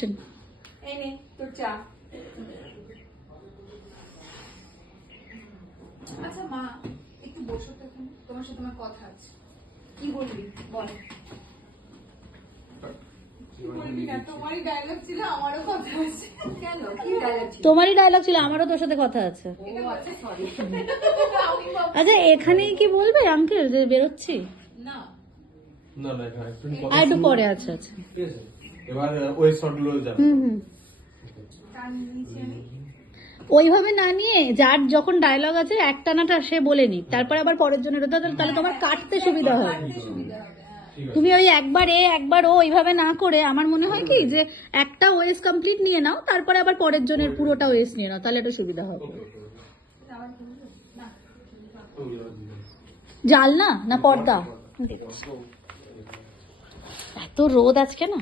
এই নে তোর চা। আচ্ছা মা, একটু বসো তো, এখন তোমার সাথে আমার কথা আছে। কি বলবি বল। বলবি না, তোমারই ডায়লগ ছিল, আমারও কথা আছে। কেন, কি ডায়লগ ছিল? তোমারই ডায়লগ ছিল, আমারও তোর সাথে কথা আছে। আচ্ছা সরি। আচ্ছা এখানেই কি বলবে আঙ্কেল যে বেরোচ্ছি? না না না এখানে আর একটু পরে। আচ্ছা আচ্ছা। ঠিক আছে, এবার ওই শটগুলো যাবে। কান নিচে আমি ওইভাবে না নিয়ে যার যখন ডায়লগ আছে একটানাটা সে বলে নি, তারপর আবার পরের জন্য তাহলে তোমার কাটতে সুবিধা হবে। কাটতে সুবিধা হবে। হ্যাঁ। তুমি ওই একবার একবার ও ওইভাবে না করে আমার মনে হয় কি যে একটা ওয়েস কমপ্লিট নিয়ে নাও, তারপরে আবার পরের জনের পুরোটা ওয়েস নিয়ে নাও, তাহলে একটা সুবিধা হবে। আবার বলবো? না জাল না না পর্দা? এত রোদ আজকে না।